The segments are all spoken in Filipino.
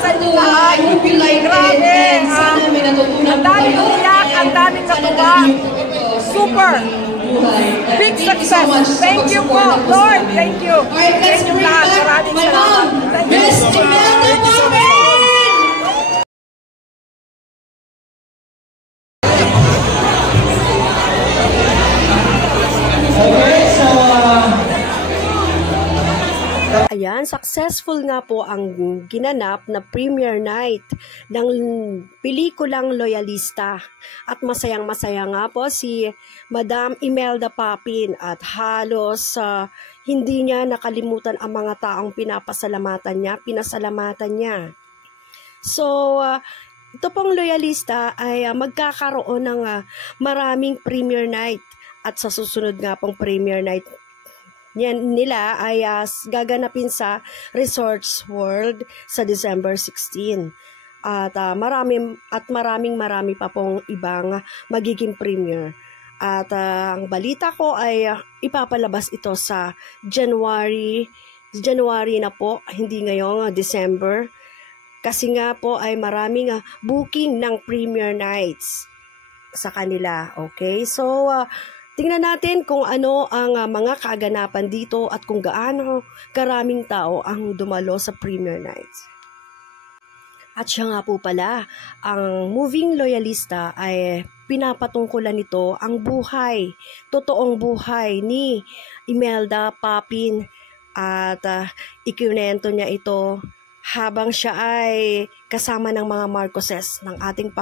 sa inyo lahat. Grabe, ang daming umiyak, ang daming natuwa. Super! Big success! Thank you po, Lord! Thank you! Thank you lahat. Maraming salamat. Thank you. Ayan, successful nga po ang ginanap na premiere night ng pelikulang Loyalista. At masayang-masaya nga po si Madam Imelda Papin at halos hindi niya nakalimutan ang mga taong pinasalamatan niya. So, ito pong Loyalista ay magkakaroon ng maraming premiere night at sa susunod nga pong premiere night nila ay gaganapin sa Resorts World sa December 16. At marami pa pong ibang magiging premiere. At ang balita ko ay ipapalabas ito sa January na po, hindi ngayong December. Kasi nga po ay maraming booking ng premiere nights sa kanila. Okay? So, tingnan natin kung ano ang mga kaganapan dito at kung gaano karaming tao ang dumalo sa premiere nights. At siya nga po pala, ang moving Loyalista ay pinapatungkulan nito ang buhay, totoong buhay ni Imelda Papin at ikinento niya ito habang siya ay kasama ng mga Marcoses ng ating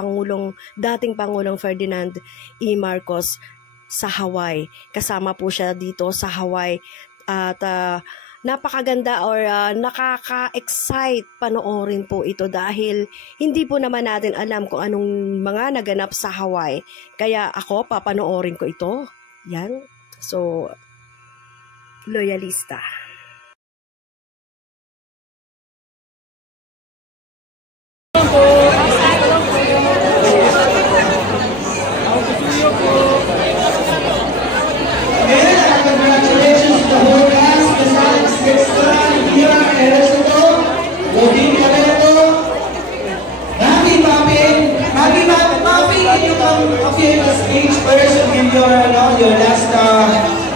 dating Pangulong Ferdinand E. Marcos sa Hawaii. Kasama po siya dito sa Hawaii at napakaganda or nakaka-excite panoorin po ito dahil hindi po naman natin alam kung anong mga naganap sa Hawaii. Kaya ako, papanoorin ko ito. Yan. So, Loyalista. Your last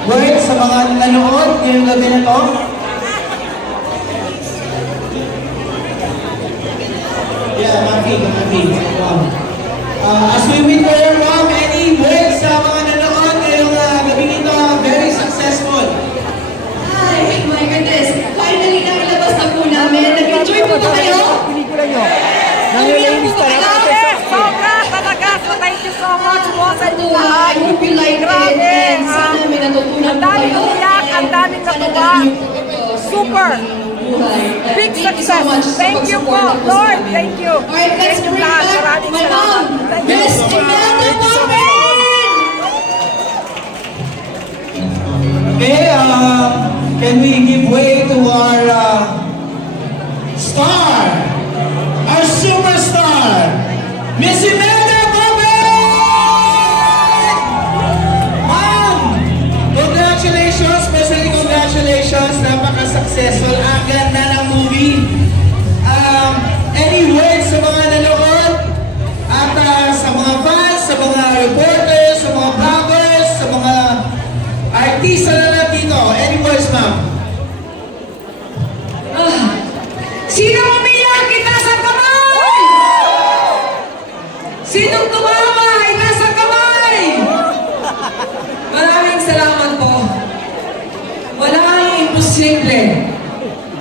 words sa mga nanonood ngayong gabi na to? Yeah, Mafi. Wow. As we wait for your mom, any words sa mga nanonood ngayong gabi nito? Very successful. Ay, my goodness. Finally, nakalabas na po namin. Nag-enjoy po ba kayo? Pelikula nyo. Loyalista na. Thank you so much po sa inyo lahat. Grabe, ang daming umiyak, ang daming natuwa. Super! Big success! Thank you po, Lord! Thank you! Thank you lahat. Maraming salamat. Thank you. Okay, can we give way to our star, our superstar, Miss Imelda! Congratulations, napaka-successful. Ang ganda ng movie. Any words sa mga nanonood? At sa mga fans, sa mga reporters, sa mga vloggers, sa mga artista na nandito. Any words, ma'am? Sino umiyak? Itaas ang kamay! Sinong tumawa? Itaas ang kamay! Maraming salamat po. Walang imposible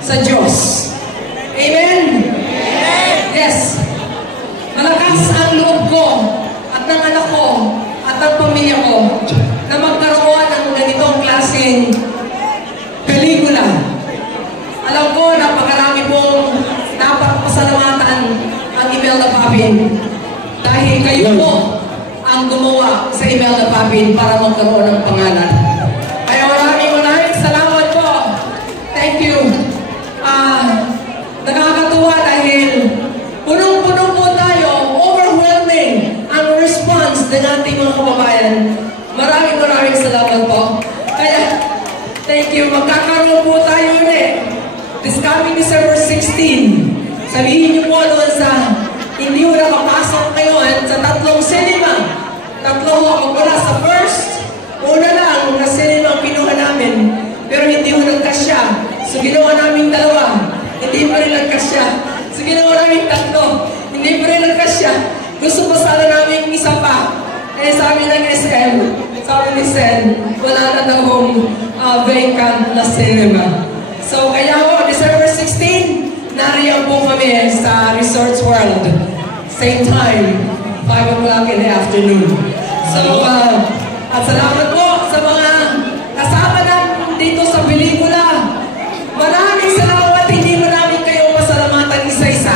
sa Diyos. Amen? Yes. Malakas ang loob ko at ng anak ko at ng pamilya ko na magkaroon ng ganitong klaseng pelikula. Alam ko, napakarami pong napakapasalamatan ang Imelda Papin dahil kayo po ang gumawa sa Imelda Papin para magkaroon ng pangalan. Kaya maraming salamat po. Thank you. Nakakatuwa dahil punong-puno po tayo, overwhelming ang response ng ating mga kababayan. Maraming salamat po. Kaya, thank you. Magkakaroon po tayo ulit. This coming December 16 Sabihin niyo po doon sa hindi mo nakapasok ngayon sa 3 cinema. 3 magmula sa first. Una lang na cinema ang kinuha namin. Pero hindi mo nagkasya. So ginawa namin 2. Hindi pa rin nagkasya. So ginawa namin 3. Hindi pa rin nagkasya. Gusto pa sana namin isa pa. Eh sabi ng SM, sabi ni Sen, wala na daw vacant na cinema. So kaya po, December 16, nariyan po kami sa Resorts World. Same time, 5 o'clock in the afternoon. So, at salamat po sa mga kasama natin dito sa pelikula. Maraming salamat, hindi mo namin kayo pasalamatan isa-isa.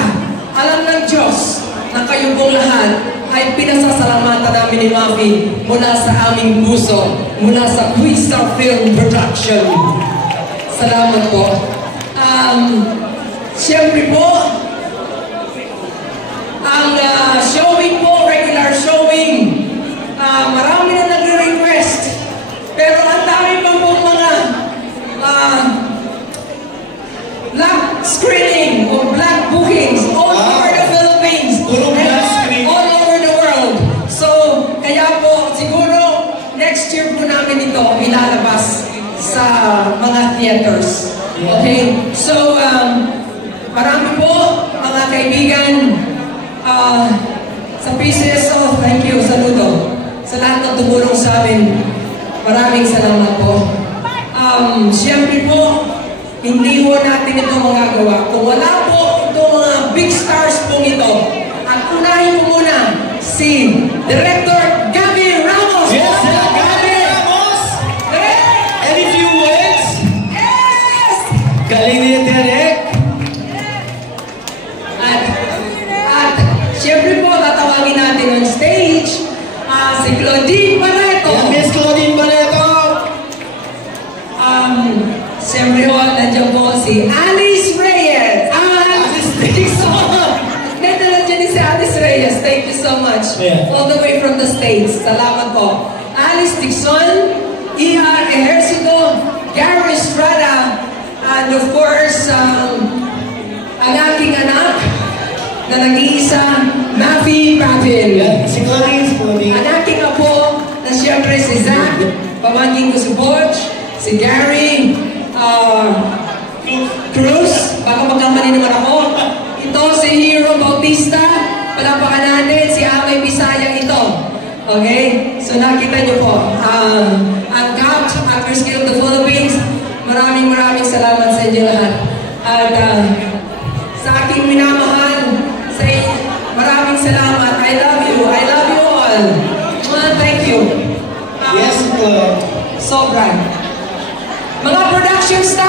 Alam ng Diyos na kayo pong lahat ay pinasasalamatan namin ni Mami mula sa aming puso, mula sa Quistar Film Production. Salamat po. Siyempre po, ang showing po, regular showing, marami na nagre-request. Pero ang dami pa po mga black screening o black bookings all over the Philippines and all over the world. So, kaya po, siguro, next year po namin ito ilalabas sa mga theaters. Okay? So, marami po, mga kaibigan, sa PCSO, thank you, saludo. Sa lahat ng tumulong sa amin, maraming salamat po. Siyempre po, hindi po natin ito magagawa. Kung wala po itong mga big stars po ito, at unahin po muna si Director Gabby Ramos. Yes, sir, Gabby Ramos! Any few words? Yes! Galing ni Derek. At siyempre po, tatawagin natin on stage si Claudine Barreto. Yeah, Miss Claudine Barreto. Siyempre po, nandiyan po si Alice Reyes. Alice Dixon. Nandiyan din si Alice Reyes. Thank you so much. Yeah. All the way from the States. Salamat po. Alice Dixon, E.R. Ejercito, Gary Estrada, and of course, ang aking anak na nag-iisa, Maffy Papin. Yeah, si Claudine, si Claudine. Ang aking apo, na siyempre si Zach, pamangkin ko si Butch, si Gary, Cruz, baka magkamali naman ako. Ito si Hero Bautista, palapakan natin, si Amay Bisaya ito. Okay? So nakita niyo po, ang CAPT, Actors Guild of the Philippines, maraming salamat sa inyo lahat. At sa aking minamahal, maraming salamat. I love you all. Thank you. Yes, Sobra. Mga production staff,